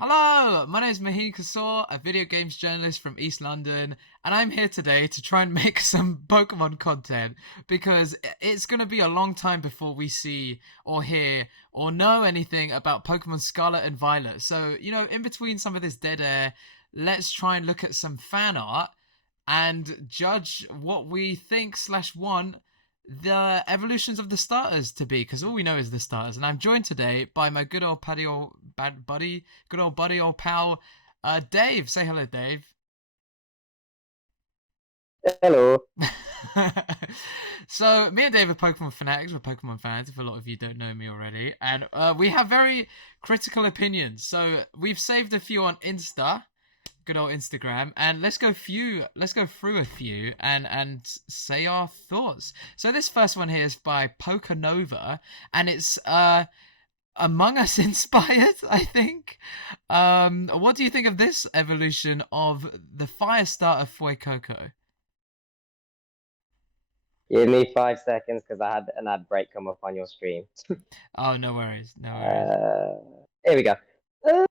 Hello, my name is Mahin, a video games journalist from East London, and I'm here today to try and make some Pokemon content because it's going to be a long time before we see or hear or know anything about Pokemon Scarlet and Violet. So, in between some of this dead air, let's try and look at some fan art and judge what we think slash want the evolutions of the starters to be, because all we know is the starters. And I'm joined today by my good old buddy, good old buddy, old pal, Dave. Say hello, Dave. Hello. So me and Dave are Pokemon fanatics. We're Pokemon fans. If a lot of you don't know me already, and we have very critical opinions. So we've saved a few on Insta, good old Instagram, and let's go through a few and say our thoughts. So this first one here is by Pokanova, and it's Among Us inspired, I think. What do you think of this evolution of the fire starter Fuecoco? Give me 5 seconds because I had an ad break come up on your stream. Oh, no worries, no worries. Uh, Here we go. Uh,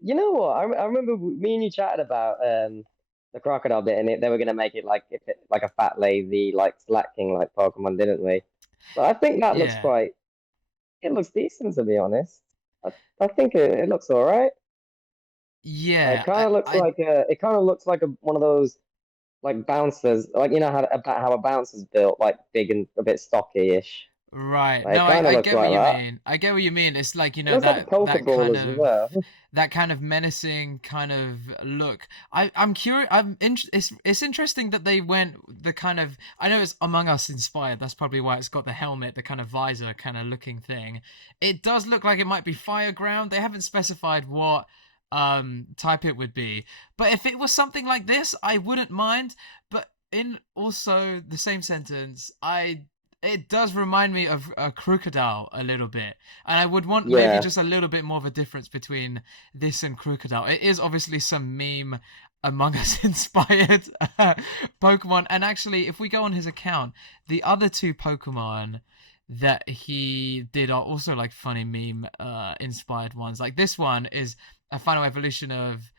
you know what? I remember me and you chatted about the crocodile bit, and they were gonna make it like like a fat, lazy, like slacking like Pokemon, didn't we? But I think that looks Yeah, quite. It looks decent to be honest. I think it looks all right. Like, yeah. kind of looks like one of those like bouncers, like about how a bouncer's built, like big and a bit stocky-ish. Right. Like, No, it I, kind of I looks get what like you that. mean. I get what you mean. It's like, It looks like a Pokeball as well. that kind of menacing kind of look. I'm curious. It's interesting that they went the kind of, I know it's Among Us inspired. That's probably why it's got the helmet, the kind of visor kind of looking thing. It does look like it might be fire ground. They haven't specified what type it would be. But if it was something like this, I wouldn't mind. But in also the same sentence, I it does remind me of a crocodile a little bit, and I would want maybe Yeah. just a little bit more of a difference between this and crocodile. It is obviously some meme Among Us inspired Pokemon, and actually, if we go on his account, the other two Pokemon that he did are also like funny meme inspired ones. Like this one is a final evolution of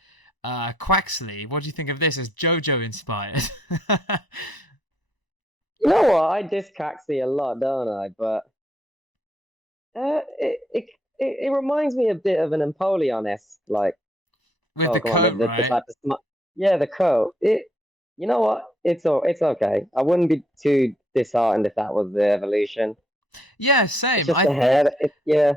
Quaxley. What do you think of this? As JoJo inspired? You know what? I diss Caxi a lot, don't I? But uh, it, it it reminds me a bit of an Empoleon-esque like With the Pokemon. coat, The right? type of yeah, the coat. You know what? It's okay. I wouldn't be too disheartened if that was the evolution. Yeah, It's same. just the hair. Yeah,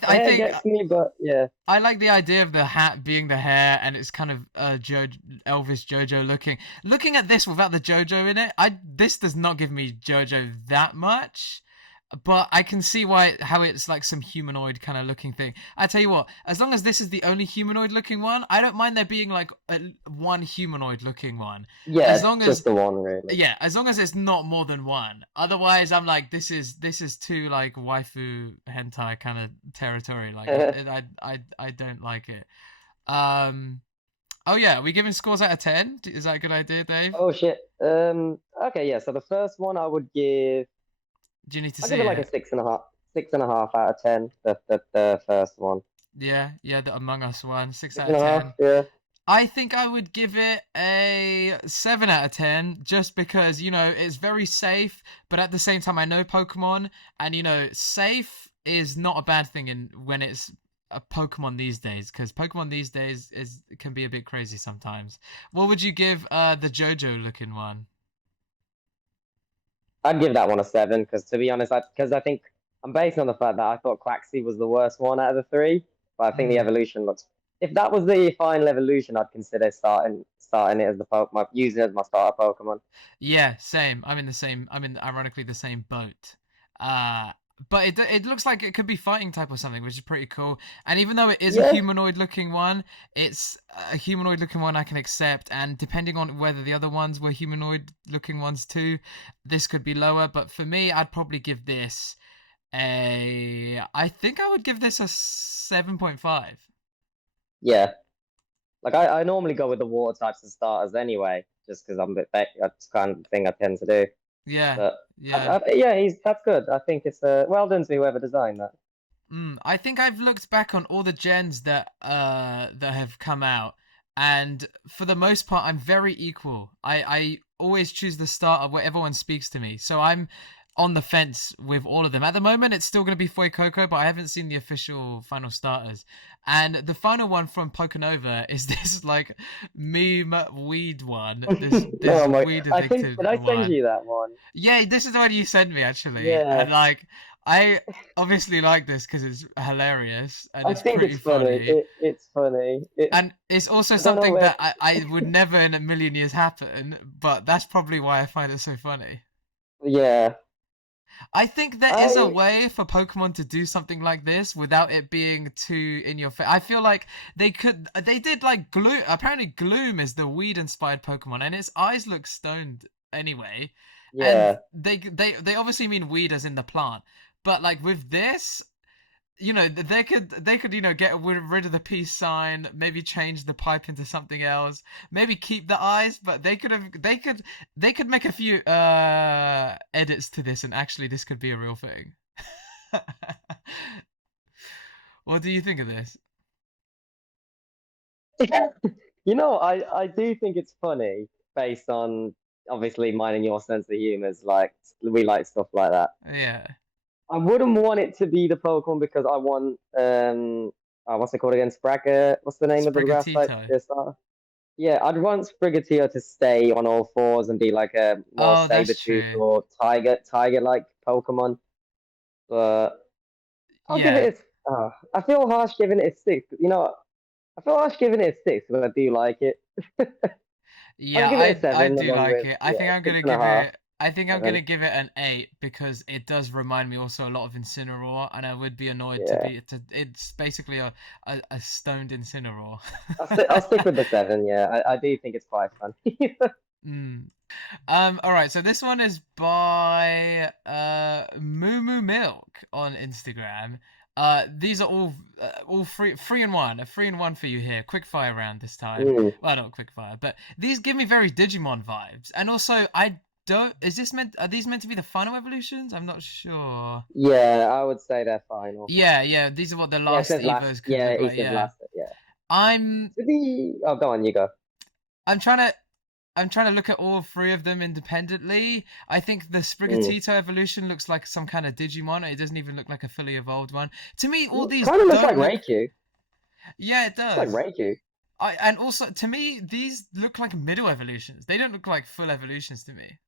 the I hair think gets me, but yeah, I like the idea of the hat being the hair, and it's kind of Elvis JoJo looking. Looking at this without the JoJo in it, I this does not give me JoJo that much, but I can see why how it's like some humanoid kind of looking thing. I tell you what, as long as this is the only humanoid looking one, I don't mind there being like one humanoid looking one, as yeah, long just as the one really. yeah, as long as it's not more than one. Otherwise, I'm like, this is too like waifu hentai kind of territory. Like, I don't like it. Um. Oh yeah, are we giving scores out of 10? Is that a good idea, Dave? Oh shit. Okay, yeah. So the first one Do you need to I'll see give it like a it? 6.5, 6.5 out of 10. The first one. Yeah, yeah, the Among Us one, six Six out of and a half. 10. Yeah. I think I would give it a 7 out of 10 just because, it's very safe, but at the same time, I know Pokemon, and, safe is not a bad thing when it's a Pokemon these days, because Pokemon these days can be a bit crazy sometimes. What would you give the JoJo looking one? I'd give that one a 7 because, to be honest, I think I'm based on the fact that I thought Quaxly was the worst one out of the three, but I think the Mm. evolution looks. If that was the final evolution, I'd consider starting it as the Pokemon, using it as my starter Pokemon. Yeah, same. I'm in ironically the same boat. Uh but it looks like it could be fighting type or something, which is pretty cool. And even though it is a Yeah, humanoid looking one, it's a humanoid looking one I can accept. And depending on whether the other ones were humanoid looking ones too, this could be lower. But for me, I'd probably give this I think I would give this a 7.5. yeah. Like, I normally go with the water types as starters anyway, just because I'm a bit. That's kind of thing I tend to do. Yeah, But yeah. yeah, he's that's good. I think it's well done to whoever designed that. I think I've looked back on all the gens that have come out, and for the most part, I'm very equal. I always choose the starter where everyone speaks to me, so I'm on the fence with all of them. At the moment, it's still going to be Foy Coco, but I haven't seen the official final starters. And the final one from Pocanova is this like meme weed one, this Oh my! weed I think addicted did I send one. you that one? Yeah, this is the one you sent me actually, Yeah, and like I obviously like this because it's hilarious and I it's think pretty it's funny. funny, It's funny. and it's also I don't know something where. that I would never in a million years happen, but that's probably why I find it so funny. Yeah, I think there is a I way for Pokemon to do something like this without it being too in your face. I feel like they did like Gloom. Apparently, Gloom is the weed inspired Pokemon, and its eyes look stoned anyway. And yeah. they obviously mean weed as in the plant, but like with this, they could get rid of the peace sign, maybe change the pipe into something else, maybe keep the eyes, but they could make a few edits to this, and actually this could be a real thing. What do you think of this? I do think it's funny based on obviously mine and your sense of humor. Is like we like stuff like that. Yeah, I wouldn't want it to be the Pokemon because I want what's it called again? Spragga. What's the name of the grass type? Sprigatito. The starter? Yeah, I'd want Sprigatito to stay on all fours and be like a more Oh, that's saber-tooth true. or tiger-like Pokemon. But I'll give Yeah, it I feel harsh giving it a six. I feel harsh giving it a six, but I do like it. I'll yeah, give it a I seven do along like with, it. I yeah, think I'm six gonna and a give half, it. I think I'm seven. gonna give it an 8 because it does remind me also a lot of Incineroar, and I would be annoyed to Yeah. be to. It's basically a stoned Incineroar. I'll stick with the seven, yeah. I do think it's quite fun. Mm. All right. So this one is by Moo Moo Milk on Instagram. These are all three in one. A 3-in-1 for you here. Quick fire round this time. Mm, Well, not quick fire, but these give me very Digimon vibes. And also, I don't. Is this meant? Are these meant to be the final evolutions? I'm not sure. yeah, I would say they're final. Yeah, yeah. These are what the Yeah, it last says last. Evos could Yeah, look it like. says Yeah. last. Yeah. I'm. Oh, go on, you go. I'm trying to. I'm trying to look at all three of them independently. I think the Mm. Sprigatito evolution looks like some kind of Digimon. It doesn't even look like a fully evolved one. To me, all these Kind of looks like don't look. Raikou. Yeah, it It's like does. Raikou. And also to me, these look like middle evolutions. They don't look like full evolutions to me.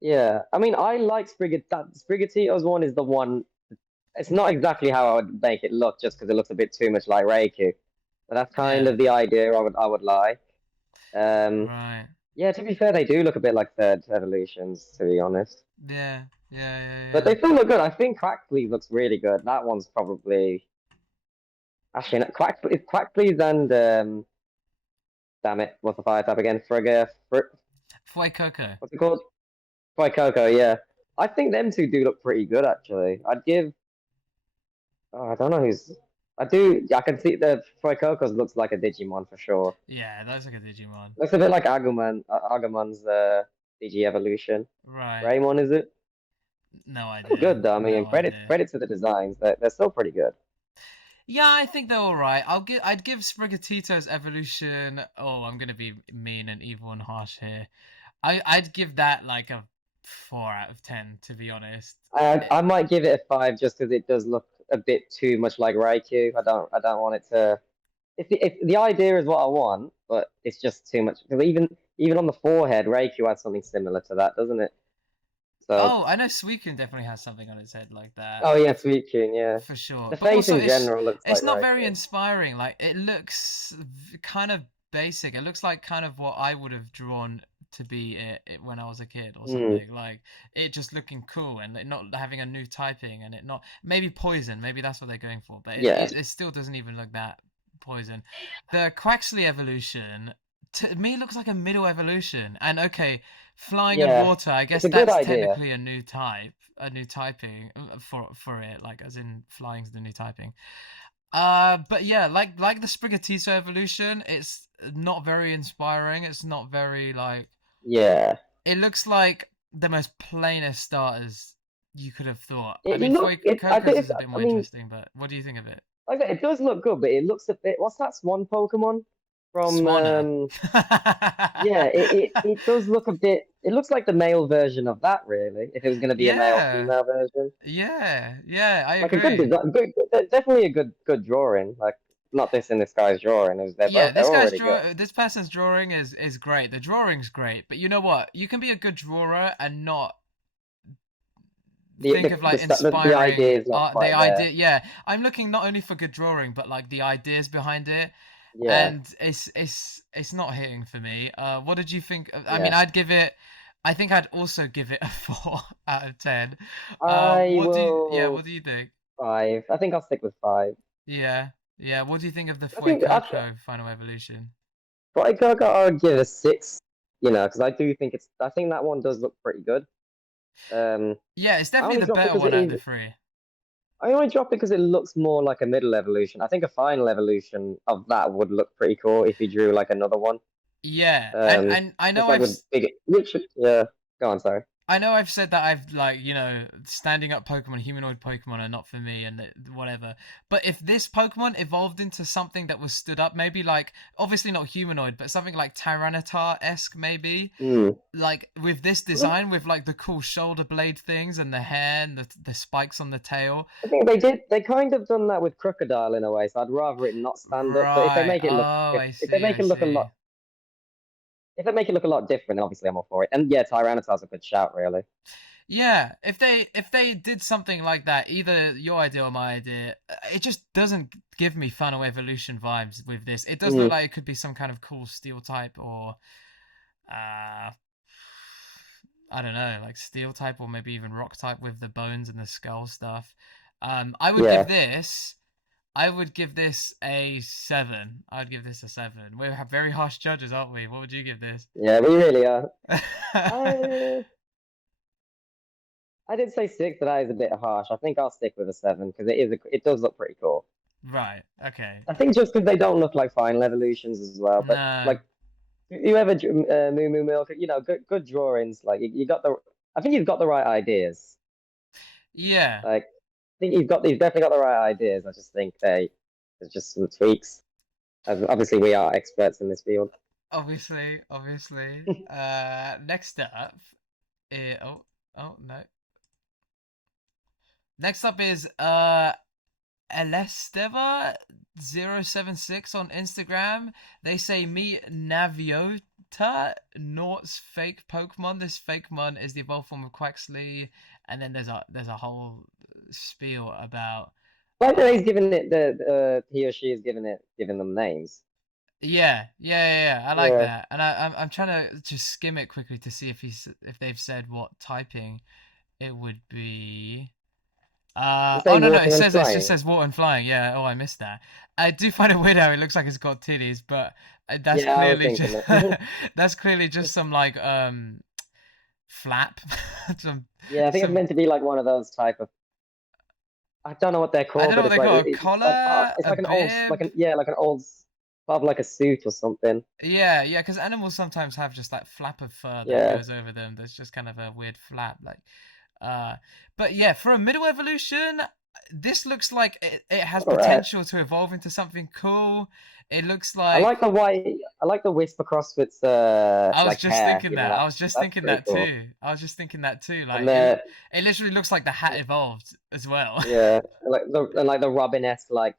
Yeah, I mean, I like Sprigatito's one is the one. It's not exactly how I would make it look, just because it looks a bit too much like Raikou. But that's kind Yeah. of the idea I would like. Um, Right. yeah, to be fair, they do look a bit like third evolutions, to be honest. Yeah. Yeah. But Yeah. they still look good. I think Quaxley looks really good. That one's probably actually not Quaxley's and damn it, what's the fire type again? Yeah. Fuecoco. What's it called? Coco, yeah. I think them two do look pretty good actually. I'd give. Oh, I don't know who's. I do. I can see the Coco's looks like a Digimon for sure. Yeah, that's like a Digimon. Looks a bit like Agumon's DG evolution. Right. Greymon, is it? No Still idea. good though. I mean, No idea. credit to the designs. They're still pretty good. Yeah, I think they're all right. I'd give Sprigatito's evolution. Oh, I'm gonna be mean and evil and harsh here. I'd give that like a 4 out of 10, to be honest. I might give it a five just because it does look a bit too much like Raikou. I don't want it to. If the idea is what I want, but it's just too much. Because even on the forehead, Raikou has something similar to that, doesn't it? So, Oh, I know Suicune definitely has something on its head like that, oh yeah, Suicune, yeah. for sure. The But face also, in it's general looks it's like not very Raikou. inspiring. Like it looks kind of basic. It looks like kind of what I would have drawn to be it when I was a kid or Mm, something. Like it just looking cool and it not having a new typing and it not maybe poison. Maybe that's what they're going for. But yeah, it still doesn't even look that poison. The Quaxley evolution to me looks like a middle evolution. And okay, flying and yeah. water. I It's guess a good that's idea. technically a new type, a new typing for it. Like as in flying's the new typing. But yeah, like the Sprigatito evolution, it's not very inspiring. It's not very like Yeah, it looks like the most plainest starters you could have thought. I It mean, look it. I Coco's think. is a bit I more mean, interesting, but what do you think of it? like I said, it does look good, but it looks a bit. What's that Swan Pokemon from? Swanna. Yeah, it does look a bit. It looks like the male version of that, really. If it was going to be a male Yeah, female version, yeah, I like a good agree. design, definitely a good drawing. Like not this in this guy's drawing. It was Yeah, they're this all guy's really good. draw this person's drawing is great. The drawing's great, but you know what? You can be a good drawer and not think of like The inspiring idea is not art. The quite there. idea, yeah. I'm looking not only for good drawing, but like the ideas behind it, Yeah, and it's not hitting for me. What did you think? I mean, yeah. I think I'd also give it a 4 out of 10. I Yeah, will what do you think? 5. I think I'll stick with 5. Yeah, yeah. What do you think of the I think after Fuecoco Final Evolution? but I gotta give it a 6. You know, because I do think it's. I think that one does look pretty good. Um, Yeah, it's I definitely only the dropped it better because one it out of the is. three. I only dropped it because it looks more like a middle evolution. I think a final evolution of that would look pretty cool if he drew like another one. Yeah, and I Just know like with big, literally. Yeah, go on. Sorry. I've said that I've like standing up Pokemon, humanoid Pokemon are not for me and whatever. But if this Pokemon evolved into something that was stood up, maybe like obviously not humanoid, but something like Tyranitar esque, maybe Hmm. like with this design, with like the cool shoulder blade things and the hair and the spikes on the tail. I think they did. They kind of done that with Crocodile in a way. So I'd rather it not stand up. But if they Right. make it look, Oh, if they make I it look a see. lot, if they make it look a lot different, then obviously I'm all for it. And yeah, Tyranitar's a good shout, really. Yeah, if they did something like that, either your idea or my idea, it just doesn't give me Final Evolution vibes with this. It does look Mm, like it could be some kind of cool steel type or uh I don't know, like steel type or maybe even rock type with the bones and the skull stuff. I would give yeah, this I would give this a 7. I would give this a 7. We're very harsh judges, aren't we? What would you give this? yeah, we really are. I I did say 6, but that is a bit harsh. I think I'll stick with a 7 because it does look pretty cool. Right. Okay. I think just because they don't look like final evolutions as well, but No. like whoever Moo Moo Milk, you know, good drawings. Like you got the, I think you've got the right ideas. Yeah. Like I think you've definitely got the right ideas. I just think there's just some tweaks. As obviously we are experts in this field. Obviously. Next up, oh, oh no. Next up is Elesteva076 on Instagram. They say meet Naviota, Nort's fake Pokemon. This fake mon is the evolved form of Quaxley, and then there's a whole spiel about Like that he's given it he or she is giving them names. yeah. I like Yeah. that, and I'm trying to just skim it quickly to see if they've said what typing it would be. They Oh say no, water and it just flying. says water and flying. Yeah. Oh, I missed that. I do find it weird how it looks like it's got titties, but that's Yeah, I was clearly thinking just that. that's clearly just some like flap, some Yeah, I think it's some meant to be like one of those type of. I don't know what they're I don't called, know but what it's they like call a collar, it's a like an old bib. like an old part of like a suit or something. Yeah, because animals sometimes have just that flap of fur that Yeah. goes over them. That's just kind of a weird flap, like. Uh, but yeah, for a middle evolution, this looks like it has All right. potential to evolve into something cool. It looks I like like the white. I like the wisp across its I was like just hair. thinking You know that. I was just that's thinking pretty that cool. too. I was just thinking that too. And Like it literally looks like the hat evolved as well. yeah, like the Robin esque like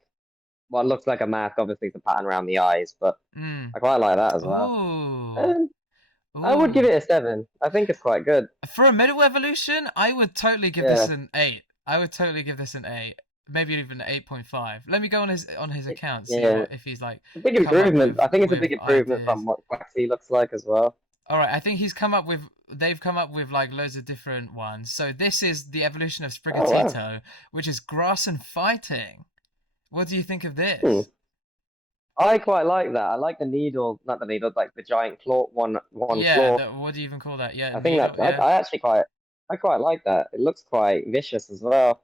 what looks like a mask. Obviously, it's a pattern around the eyes, but mm. I quite like that as well. Ooh. Um, I would give Ooh. it a 7. I think it's quite good. For a middle evolution, I would totally give this Yeah. an 8. I would totally give this an 8. Maybe even 8.5. Let me go on his account, see Yeah. what if he's like A big come up improvement. I think it's a with big improvement ideas. from what Quaxly looks like as well. All right, I think he's come up with they've come up with like loads of different ones. So this is the evolution of Oh wow. Sprigatito, which is grass and fighting. What do you think of Hmm. this? I quite like that. I like the needle, not the needle, like the giant claw one Yeah, claw. what do you even call that? Yeah, I think needle. that Yeah, I actually I quite like that. It looks quite vicious as well,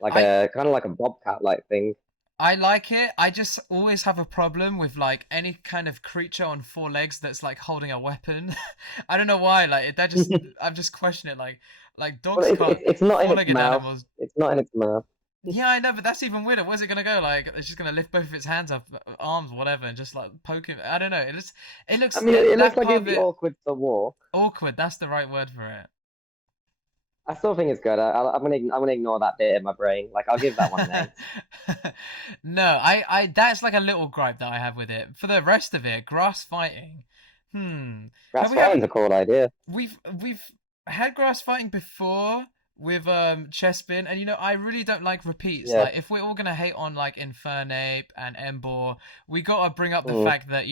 like I a kind of like a bobcat like thing. I like it. I just always have a problem with like any kind of creature on four legs that's like holding a weapon. I don't know why. Like that just I'm just questioning it. Like Well, dogs can't it's not in its four-legged mouth. animals. It's not in its mouth. Yeah, I know, but that's even weirder. Where's it gonna go? Like it's just gonna lift both of its hands up, arms, whatever, and just like poke him. I don't know. It I looks mean, it looks that like part it'd of be it awkward to walk. awkward. That's the right word for it. I still think it's good. I'm gonna ignore that bit in my brain. Like, I'll give that one an eight. No, that's like a little gripe that I have with it. For the rest of it, grass fighting. Hmm. Have Grass we haven't fighting's a cool idea. we've had grass fighting before with Chespin, and I really don't like repeats. Yeah. Like if we're all gonna hate on like Infernape and Embor, we gotta bring up the Mm. fact that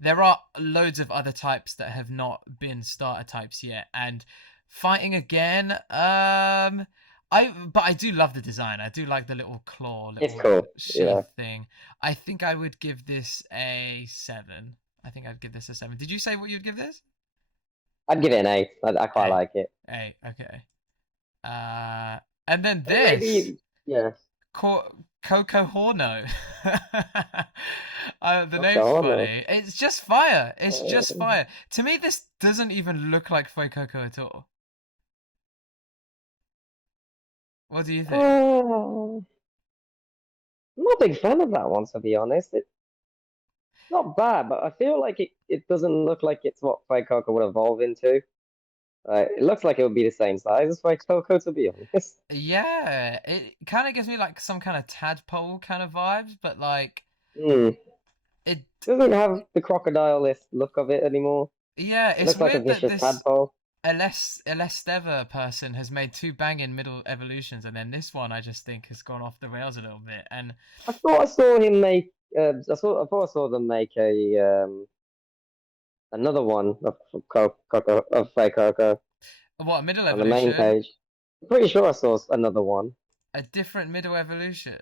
there are loads of other types that have not been starter types yet, and fighting again. But I do love the design. I do like the little claw, It's little cool. Yeah. sheath thing. I think I would give this a 7. I think I'd give this a 7. Did you say what you'd give this? I'd give it an eight. I quite A. like it. A. Okay. Uh, and then I think this maybe, yeah. Coco Horno. The Okay, name's hold on. funny. It's just fire. It's just Uh, fire. To me, this doesn't even look like Fuecoco at all. What do you think? I'm not a big fan of that one, to be honest. It's not bad, but I feel like it doesn't look like it's what Fight Coco would evolve into. It looks like it would be the same size as Fight Coco, to be honest. Yeah, it kind of gives me like some kind of tadpole kind of vibes, but like Hmm. it. Doesn't have the crocodile-esque look of it anymore. Yeah, It it's looks like a weird that vicious this tadpole. Elesteva person has made two banging middle evolutions, and then this one I just think has gone off the rails a little bit. And I thought I saw him make. I thought I saw them make another one of Coco of Fake Coco what, a middle on the main evolution? page. I'm pretty sure I saw another one. A different middle evolution.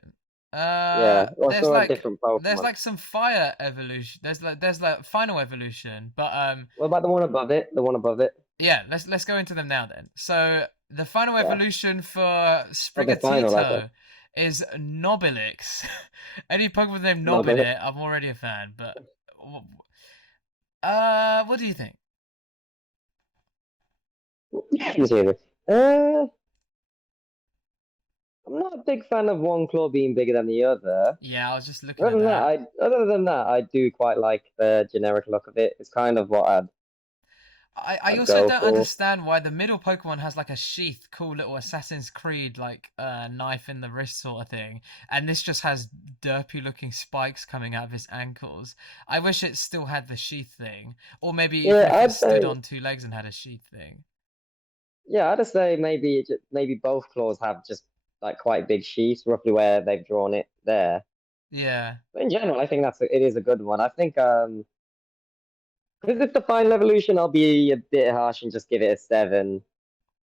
Yeah, or I There's saw a like different Pokemon. there's like some fire evolution. There's like final evolution, but What about the one above it? The one above it? yeah, let's go into them now then. So the final Yeah. evolution for Oh, the final, okay. Sprigatito is Nobilix. Any Pokemon named No, Nob in but it, I'm already a fan. But what do you think? excuse me. Uh, I'm not a big fan of one claw being bigger than the other. Yeah, I was just looking at that. Other than that, I do quite like the generic look of it. It's kind of what I I'd also go don't for. understand why the middle Pokemon has like a sheath, cool little Assassin's Creed like knife in the wrist sort of thing, and this just has derpy looking spikes coming out of his ankles. I wish it still had the sheath thing, or maybe even Yeah, if it I'd stood say. on two legs and had a sheath thing. Yeah, I'd say maybe both claws have just like quite big sheaths, roughly where they've drawn it there. Yeah, But in general, I think it is a good one. I think because it's the final evolution, I'll be a bit harsh and just give it a 7.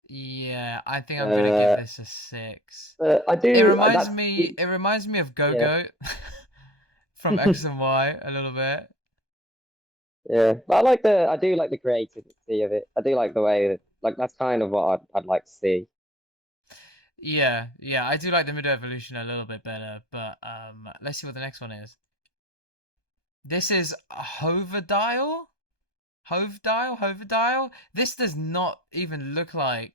yeah. I think I'm gonna give Uh, this a 6. I It do. reminds That's me. It reminds me of Go yeah, Go from X and Y a little bit. yeah. But I do like the creativity of it. I do like the way that like that's kind of what I'd like to see. Yeah, yeah. I do like the middle evolution a little bit better, but let's see what the next one is. This is Hovedile? Hovedile? This does not even look like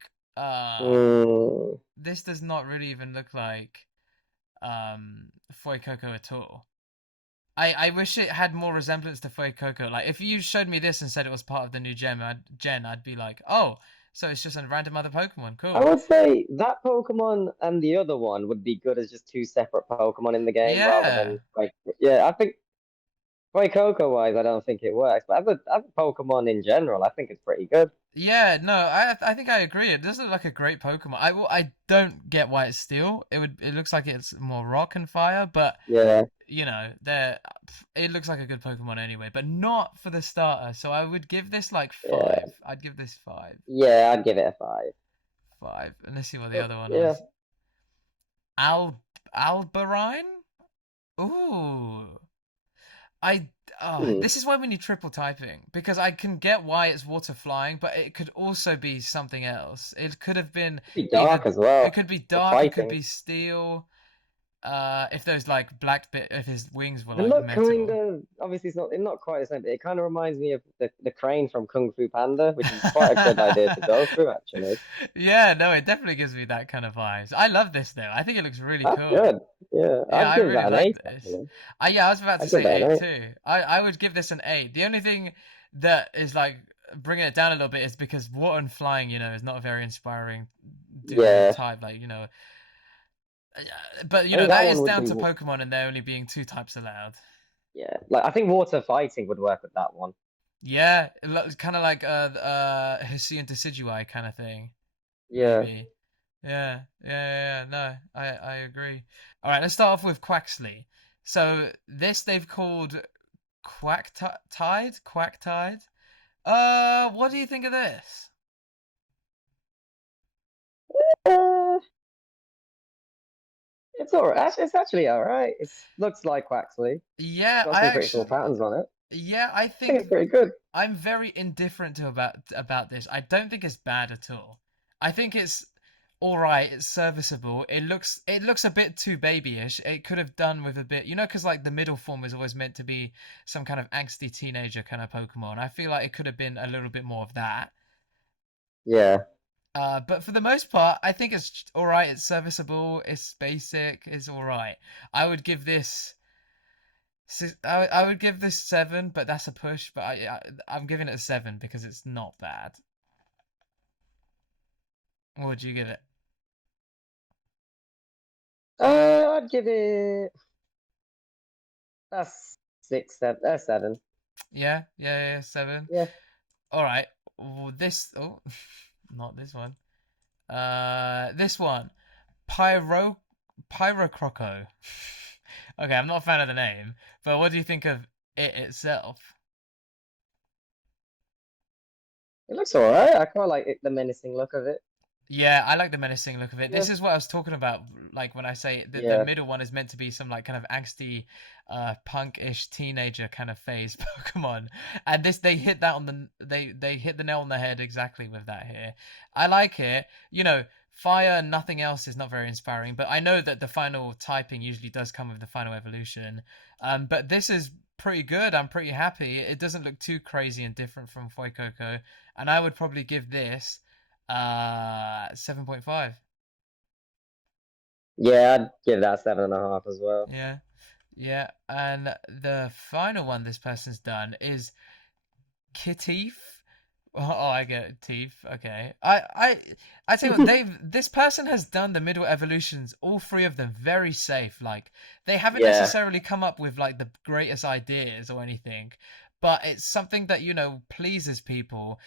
Mm, this does not really even look like Fuecoco at all. I wish it had more resemblance to Fuecoco. Like if you showed me this and said it was part of the new I'd be like, "Oh, so it's just a random other Pokemon. I Cool." would say that Pokemon and the other one would be good as just two separate Pokemon in the game rather Yeah. than like yeah. I think Coco wise, I don't think it works, but as a Pokemon in general, I think it's pretty good. Yeah, no, I think I agree. It does look like a great Pokemon. I don't get why it's steel. It looks like it's more rock and fire, but Yeah, there it looks like a good Pokemon anyway, but not for the starter. So I would give this like yeah, 5. I'd give this 5. yeah. I'd give it a 5. 5. And let's see what the But other one yeah, is. Alberine? Ooh. I hmm. this is why we need triple typing because I can get why it's water flying, but it could also be something else. It could have been Be either dark as it well could be for dark, it could fighting. be steel. if those like black bit, if his wings were They like look kind metal. of obviously it's not quite the same, but it kind of reminds me of the crane from Kung Fu Panda, which is quite a good idea to go through actually. Yeah, no, it definitely gives me that kind of vibes. I love this though. I think it looks really That's cool. good. Yeah, Yeah, I'd I give really that an like eight this. actually. Yeah, I was about to I'd give say that an eight eight. too. I would give this an eight. The only thing that is like bringing it down a little bit is because water and flying, is not a very inspiring dual Yeah, type. But I think that that one is would down be. to Pokemon and there only being two types allowed. Yeah, like I think water fighting would work with that one. Yeah, kind of like Hisuian Decidueye kind of thing, Yeah. maybe. Yeah. No, I agree. All right, let's start off with Quaxley. So this they've called Quack Tide. What do you think of this? Uh, it's all right. It's actually all right. It looks like Quaxley. Yeah, Got I some pretty cool actually, patterns on it. yeah, I I think think it's pretty good. I'm very indifferent to about this. I don't think it's bad at all. I think it's all right. It's serviceable. It looks a bit too babyish. It could have done with a bit, because like the middle form is always meant to be some kind of angsty teenager kind of Pokemon. I feel like it could have been a little bit more of that. Yeah. But for the most part, I think it's all right. It's serviceable. It's basic. It's all right. I would give this. I would give this 7, but that's a push. But I'm giving it a 7 because it's not bad. What would you give it? I'd give it a six, seven, 7. Yeah, 7. Yeah. All right. Oh, not this one. This one, Pyro Pyrocroco. Okay, I'm not a fan of the name, but what do you think of it itself? It looks all right. I quite like the menacing look of it. Yeah, I like the menacing look of it. Yeah. This is what I was talking about, like when I say the Yeah. middle one is meant to be some like kind of angsty, punk-ish teenager kind of phase Pokemon, and this they hit the nail on the head exactly with that here. I like it. Fire, nothing else is not very inspiring, but I know that the final typing usually does come with the final evolution. But this is pretty good. I'm pretty happy. It doesn't look too crazy and different from Fuecoco, and I would probably give this 7.5. Yeah, I'd give that 7.5 as well. Yeah. Yeah. And the final one this person's done is Kitif. Oh, I get teeth. Okay. I tell you what, this person has done the middle evolutions, all three of them, very safe. Like they haven't Yeah. necessarily come up with like the greatest ideas or anything, but it's something that, pleases people,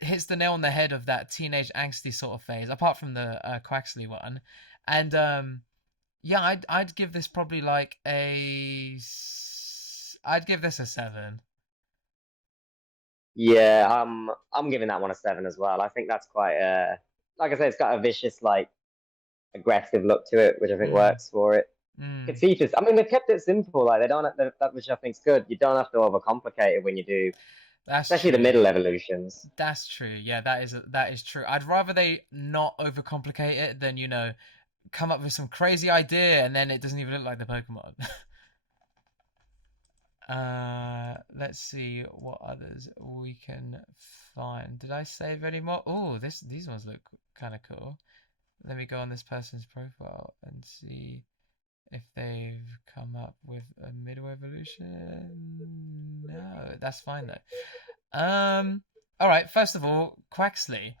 hits the nail on the head of that teenage angsty sort of phase, apart from the Quaxley one. And yeah, I'd give this probably like I'd give this a 7. Yeah, I'm giving that one a 7 as well. I think that's quite like I said, it's got a vicious, like aggressive look to it, which I think Mm, works for it. mm. Katifas, I mean, they've kept it simple. Like they don't that, which I think's good. You don't have to overcomplicate it when you do, That's especially the true. middle evolutions. That's true. Yeah, that is true. I'd rather they not overcomplicate it than come up with some crazy idea and then it doesn't even look like the Pokemon. Let's see what others we can find. Did I save any more? Oh, these ones look kind of cool. Let me go on this person's profile and see if they've come up with a middle evolution. No, that's fine though. All right. First of all, Quaxley.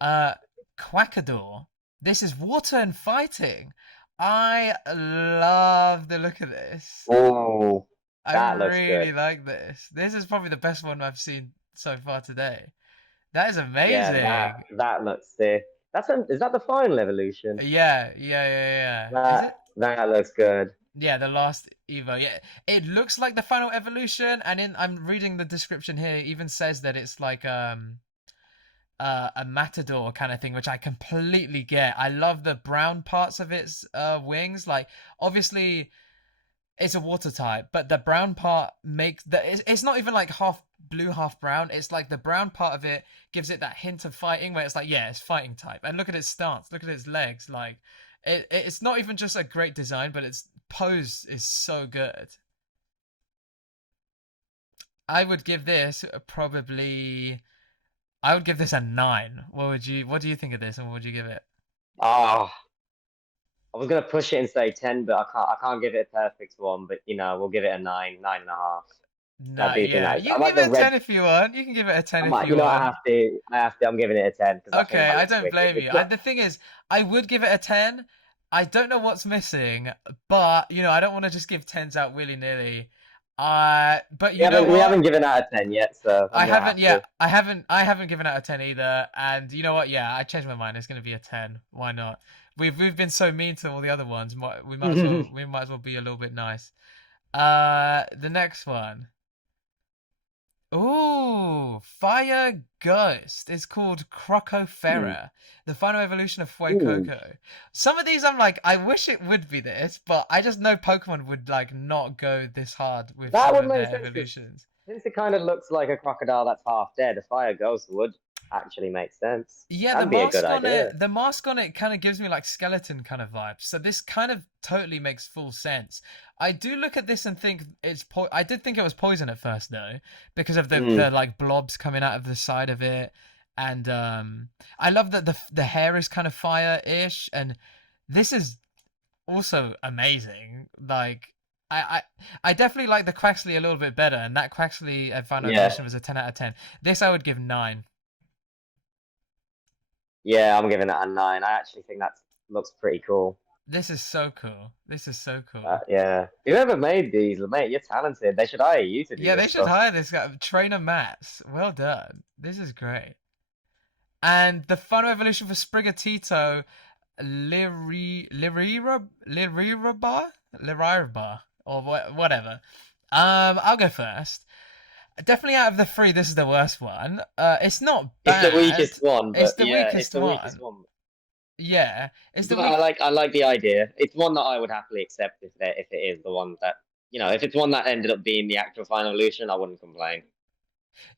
Uh, Quackador. This is water and fighting. I love the look of this. Oh, I that looks good. really like this. This is probably the best one I've seen so far today. That is Yeah, amazing. that looks sick. Is that the final evolution? Yeah. Is it? That looks good. Yeah, the last Evo. Yeah, it looks like the final evolution, and I'm reading the description here. It even says that it's like a matador kind of thing, which I completely get. I love the brown parts of its wings. Like obviously it's a water type, but the brown part makes it's not even like half blue, half brown. It's like the brown part of it gives it that hint of fighting, where it's like, yeah, it's fighting type. And look at its stance. Look at its legs. Like It's not even just a great design, but its pose is so good. I would give this probably. I would give this a 9. What do you think of this, and what would you give it? Oh, I was gonna push it and say 10, but I can't give it a perfect one. But we'll give it a 9, 9.5. I No, do think yeah, that is. you I can give like it the a red. 10 if you want. You can give it a 10 I if might. you I want. have to. I have to. I'm giving it a 10 because I think Okay, that I looks don't wicked. blame you. It's not. The thing is, I would give it a 10. I don't know what's missing, but I don't want to just give 10s out willy-nilly. But We you know haven't what? given out a 10 yet, so I'm I gonna haven't have to. yet. I haven't given out a 10 either. And you know what? Yeah, I changed my mind. It's going to be a 10. Why not? We've been so mean to all the other ones. We might as well be a little bit nice. The next one. Ooh, Fire Ghost. It's called Ooh, Crocofera, the final evolution of ooh. Fuecoco. Some of these I'm like, I wish it would be this, but I just know Pokemon would like not go this hard with That some would of make their sense because evolutions. since it kind of looks like a crocodile that's half dead, a fire ghost would actually make sense. Yeah, That'd be a good idea. the mask on it kind of gives me like skeleton kind of vibes. So this kind of totally makes full sense. I do look at this and think I did think it was poison at first though, because of the Mm, like blobs coming out of the side of it, and I love that the hair is kind of fire-ish, and this is also amazing. Like I, I definitely like the Quaxley a little bit better, and that Quaxley at Final yeah, Evolution was a 10 out of 10. This I would give 9. yeah, I'm giving that a 9. I actually think that looks pretty cool. This is so cool. This is so cool. Yeah, whoever made these, mate, you're talented. They should hire you to do Yeah, they this should stuff. hire this guy, Trainer Mats. Well done. This is great. And the final evolution for Sprigatito, Liririba, or whatever. I'll go first. Definitely out of the three, this is the worst one. It's not It's the bad. weakest one, It's but the yeah, it's weakest the weakest one. one. Yeah, it's the But weak. I like the idea. It's one that I would happily accept if it is the one that if it's one that ended up being the actual final evolution, I wouldn't complain.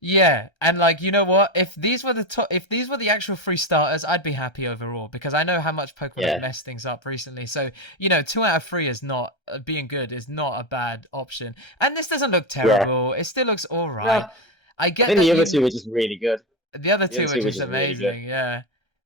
Yeah, and like you know what? If these were the actual free starters, I'd be happy overall because I know how much Pokemon have Yeah, messed things up recently. So 2 out of 3 is not being good is not a bad option. And this doesn't look yeah. terrible. It still looks all right. No, I I get think that the other you two were just really good. the other The other two are two were just just really good. amazing. Yeah.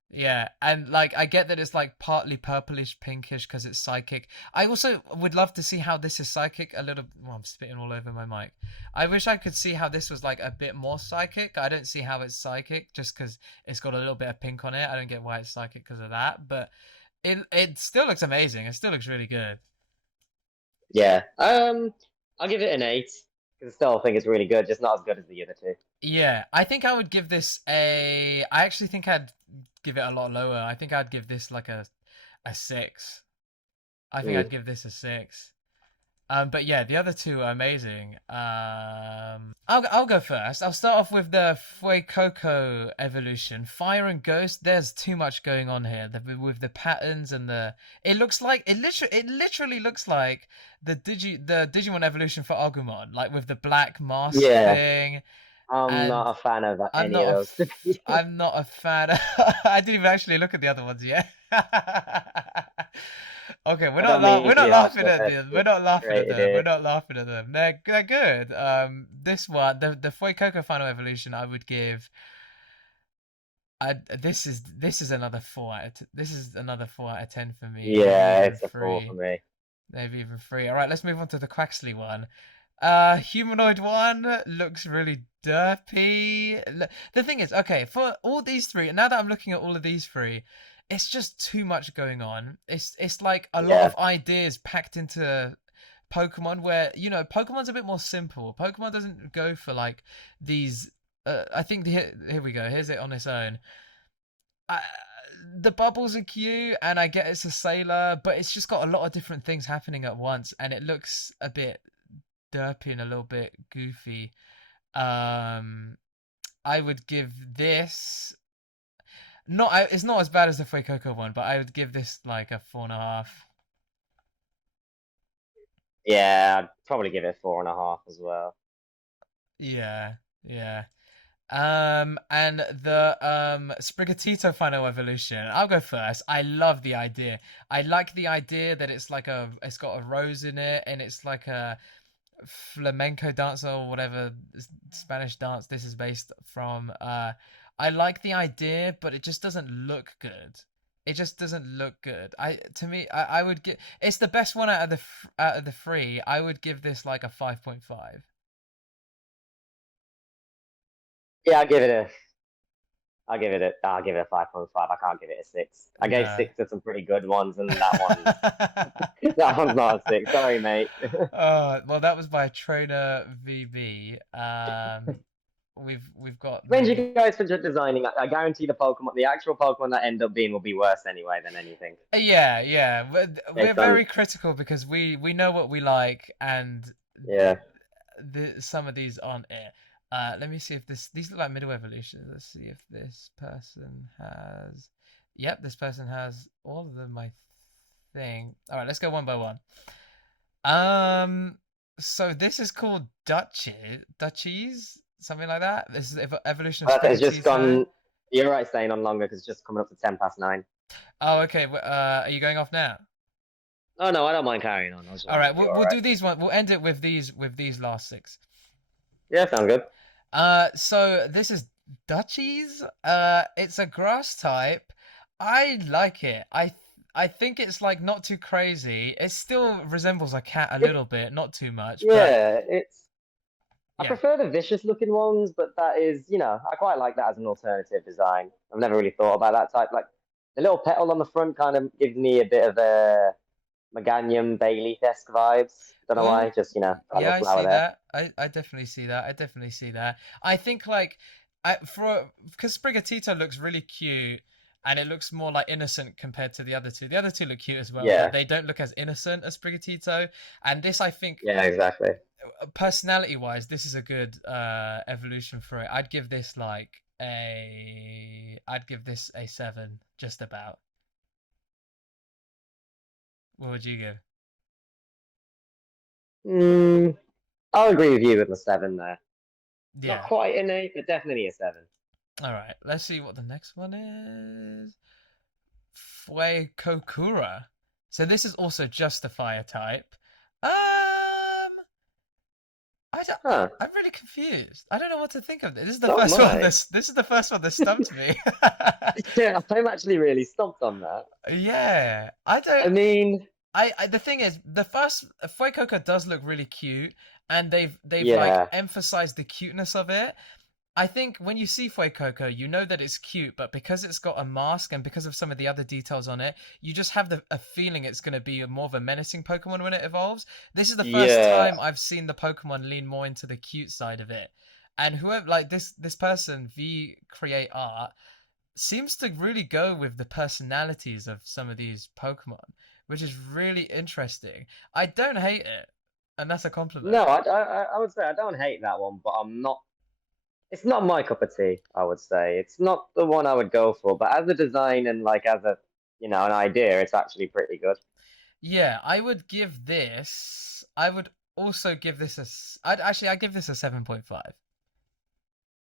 Yeah, and like I get that it's like partly purplish pinkish because it's psychic. I also would love to see how this is psychic a little. Well, I'm spitting all over my mic. I wish I could see how this was like a bit more psychic. I don't see how it's psychic just because it's got a little bit of pink on it. I don't get why it's psychic because of that, but it still looks amazing. It still looks really good. Yeah. I'll give it an 8 because I still think it's really good, just not as good as the other two. Yeah, I think I would give this a. I actually think I'd give it a lot lower. I think I'd give this like a 6. I think I'd Mm. give this a 6. But yeah, the other two are amazing. I'll go first. I'll start off with the Fuecoco evolution. Fire and Ghost. There's too much going on here. With the patterns and the. It literally looks like the Digimon evolution for Agumon, like with the black mask Yeah, thing. I'm And not a fan of I'm any of not those. I'm not a fan. I didn't even actually look at the other ones yet. Okay, I don't mean we're to not be harsh, laughing but at they're them. We're just not laughing at created them. We're it. not laughing at them. They're good. This one, the Fuecoco Final Evolution, I would give. This is another 4 out of 10 for me. Maybe Yeah, even it's a 4 for 3. me. Maybe even 3. All right, let's move on to the Quaxley one. Humanoid one looks really derpy. The thing is, okay, for all these three, now that I'm looking at all of these three, it's just too much going on. It's like a lot Yeah, of ideas packed into Pokemon where, Pokemon's a bit more simple. Pokemon doesn't go for like these I think here we go. Here's it on its own. I, the bubbles are cute, and I get it's a sailor, but it's just got a lot of different things happening at once, and it looks a bit derpy and a little bit goofy. Um, I would give this it's not as bad as the Fuecoco one, but I would give this like a 4.5. yeah, I'd probably give it 4.5 as well. Yeah, yeah. And the Sprigatito final evolution. I'll go first. I love the idea. I like the idea that it's got a rose in it, and it's like a flamenco dance or whatever Spanish dance this is based from. I like the idea, but it just doesn't look good. It just doesn't look good. I would give it's the best one out of the three. I would give this like a 5.5. Yeah, I'll give it a 5.5. I can't give it a six. I gave No. six to some pretty good ones, and that one's that one's not a six. Sorry, mate. Well, that was by Trainer VB. We've got Thank maybe you guys for just designing. I guarantee the actual Pokemon that end up being will be worse anyway than anything. yeah, yeah. We're Based on very critical because we know what we like, and yeah. some of these aren't it. Let me see if these look like middle evolutions. Let's see if this person has. Yep, this person has all of them. I think. All right, let's go one by one. Um, so this is called Duchies, something like that. This is evolution of It's just Sprigatito. gone. You're right saying on longer because it's just coming up to 10 past 9. Oh, okay. Are you going off now? Oh no, I don't mind carrying on. I was All wondering right, if you're we'll all right. do these one. We'll end it with these last six. Yeah, sounds good. So this is Duchies. It's a grass type. I like it. I think it's like not too crazy. It still resembles a cat a It, little bit, not too much, but yeah, it's. I yeah. prefer the vicious looking ones, but that is, I quite like that as an alternative design. I've never really thought about that type. Like the little petal on the front kind of gives me a bit of a Meganium Bailey-esque vibes. Don't know why, Oh, just a yeah, little I flower see there. that. I definitely see that. I definitely see that. I think like because Sprigatito looks really cute and it looks more like innocent compared to the other two. The other two look cute as well, but Yeah, they don't look as innocent as Sprigatito. And this, I think, yeah, exactly. personality wise, this is a good evolution for it. I'd give this a 7, just about. What would you give? Mm, I'll agree with you with the 7 there. Not Yeah. quite an 8, but definitely a 7. All right. Let's see what the next one is. Fuekokura. So this is also just a fire type. I don't, Huh. I'm really confused. I don't know what to think of this. This is the So am first one. I. This is the first one that stumped me. Yeah, I'm actually really stumped on that. Yeah, I don't. I mean, The thing is, the first Fuecoca does look really cute, and they've like yeah, emphasized the cuteness of it. I think when you see Fuecoco, you know that it's cute, but because it's got a mask and because of some of the other details on it, you just have a feeling it's going to be more of a menacing Pokemon when it evolves. This is the first yeah, time I've seen the Pokemon lean more into the cute side of it. And whoever, like this person, V Create Art, seems to really go with the personalities of some of these Pokemon, which is really interesting. I don't hate it, and that's a no, compliment. I would say I don't hate that one, but I'm not. It's not my cup of tea. I would say it's not the one I would go for. But as a design and like as a, an idea, it's actually pretty good. Yeah, I would give this. I would also give this I'd give this a 7.5.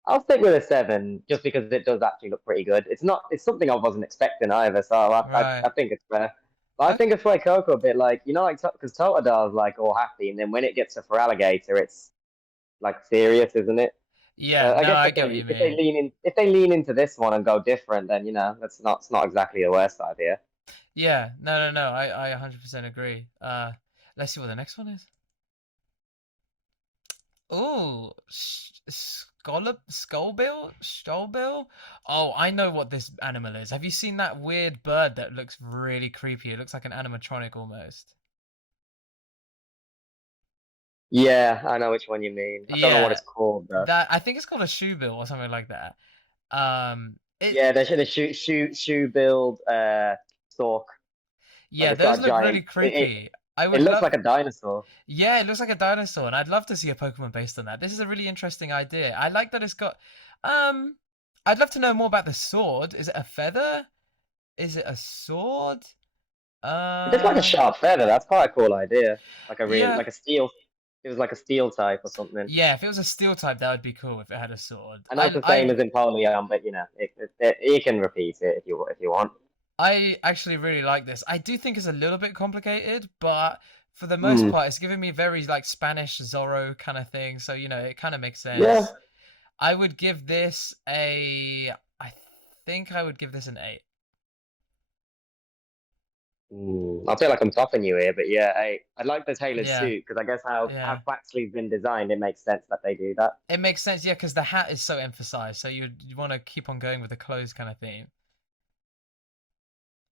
I'll stick with a 7 just because it does actually look pretty good. It's not. It's something I wasn't expecting either, so I Right. think it's fair. But I think Okay. it's like Coco a bit like like because Totodile like all happy, and then when it gets to Feraligatr, it's like serious, isn't it? Yeah, So I no, guess I get what you if they mean. lean into this one and go different, then that's not it's not exactly the worst idea. Yeah, no, I 100% agree. Let's see what the next one is. Oh, Skullbill? Oh, I know what this animal is. Have you seen that weird bird that looks really creepy? It looks like an animatronic almost. Yeah, I know which one you mean. I don't know what Yeah, it's called though. that I think it's called a shoebill or something like that. It Yeah, they should have shoe build stalk. Like Yeah, it's those got a look really giant. creepy. I It would looks love. like a dinosaur. Yeah, it looks like a dinosaur, and I'd love to see a Pokemon based on that. This is a really interesting idea. I like that it's got. Um, I'd love to know more about the sword. Is it a feather? Is it a sword? It looks like a Uh, sharp feather. That's quite a cool idea. yeah, Like a steel. it was like a steel type or something. Yeah, if it was a steel type, that would be cool if it had a sword. I know it's the same as in Polion, but you can repeat it if you want. I actually really like this. I do think it's a little bit complicated, but for the most Hmm. part, it's giving me very like Spanish Zorro kind of thing. So it kind of makes Yeah. sense. I would give this I think I would give this an 8. I feel like I'm topping you here, but yeah, I like the tailored Yeah, suit because I guess how yeah. Quaxley's been designed, it makes sense that they do that. It makes sense, yeah, because the hat is so emphasized. So you want to keep on going with the clothes kind of theme.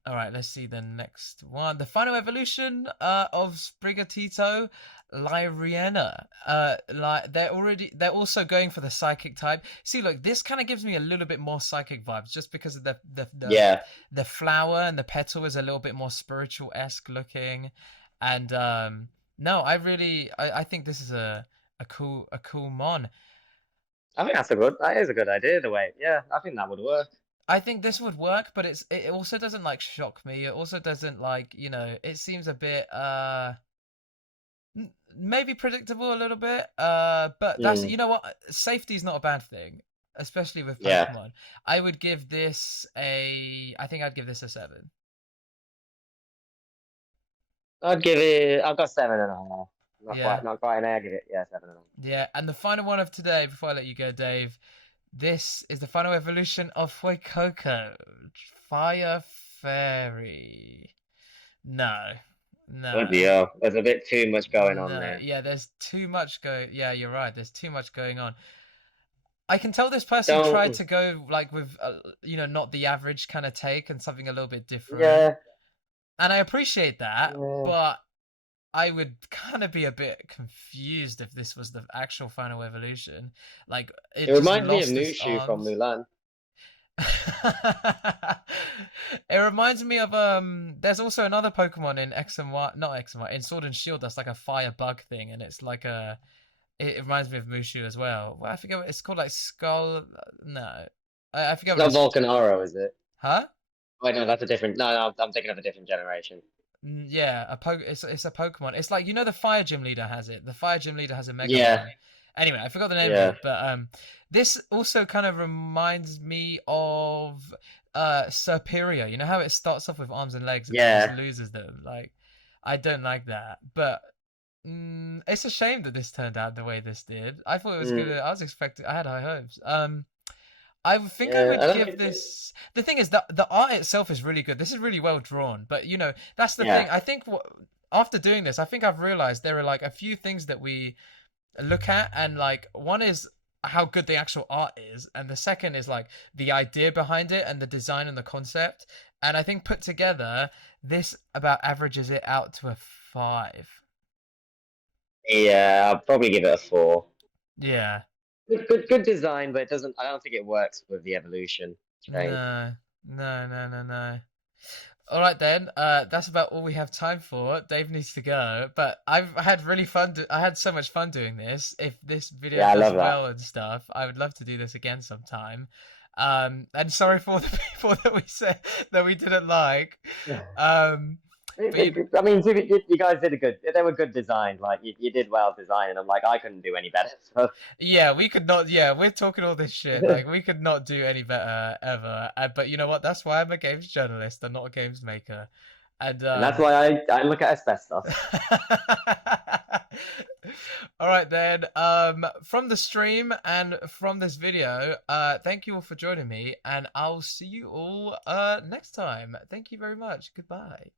All right, let's see the next one. The final evolution of Sprigatito Lyriena. They're also going for the psychic type. See, look, this kind of gives me a little bit more psychic vibes just because of Yeah, the flower and the petal is a little bit more spiritual esque looking, and no, I think this is a cool mon. I think that is a good idea. The way, yeah, I think that would work. I think this would work, but it also doesn't like shock me. It also doesn't like it seems a bit maybe predictable a little bit. But that's Mm, what, safety is not a bad thing, especially with yeah, Pokemon. I think I'd give this a 7. I've got 7.5. Yeah. Not quite an egg. Give it, yeah, 7.5. Yeah, and the final one of today before I let you go, Dave. This is the final evolution of Fuecoco, Fire Fairy. No, Bloody no, hell, there's a bit too much going on no. there. Yeah, there's too much go. Yeah, you're right. There's too much going on. I can tell this person tried Don't, to go like with not the average kind of take and something a little bit different, yeah, and I appreciate that, yeah. but I would kind of be a bit confused if this was the actual final evolution. Like It it just reminds me of lost its Mushu from arms. Mulan. It reminds me of there's also another Pokemon in X and Y, not X and Y, in Sword and Shield that's like a fire bug thing, and it's like it reminds me of Mushu as well. Well, I forget what it's called, like Skull. No, I forget It's what not it's. Volcanaro, is it? Huh? Wait, no, that's a different. No, I'm thinking of a different generation. Yeah, it's a Pokemon. It's like the fire gym leader has it. The fire gym leader has a Mega Yeah, one. Anyway, I forgot the name of yeah, it, but this also kind of reminds me of Superior. You know how it starts off with arms and legs and then just yeah. loses them. Like, I don't like that, but it's a shame that this turned out the way this did. I thought it was good. Mm, I was expecting. I had high hopes. I think I yeah. I would don't give think. this. The thing is that the art itself is really good. This is really well drawn, but that's the thing. Yeah, I think after doing this, I think I've realized there are like a few things that we look at, and like one is how good the actual art is, and the second is like the idea behind it and the design and the concept. And I think put together, this about averages it out to a 5. yeah. I'll probably give it a 4. Yeah. Good design, but it doesn't. I don't think it works with the evolution chain. No. No. No. No. No. All right then. That's about all we have time for. Dave needs to go, but I've had really fun. I had so much fun doing this. If this video Yeah, I does love that. well and stuff, I would love to do this again sometime. And sorry for the people that we said that we didn't like. Um, but I mean, you guys did a good. They were good designed. Like you did well designing them. Like I couldn't do any better. So. yeah, we could not. Yeah, we're talking all this shit. Like we could not do any better ever. But you know what? That's why I'm a games journalist and not a games maker. And And that's why I look at asbestos. all right then. From the stream and from this video, thank you all for joining me, and I'll see you all next time. Thank you very much. Goodbye.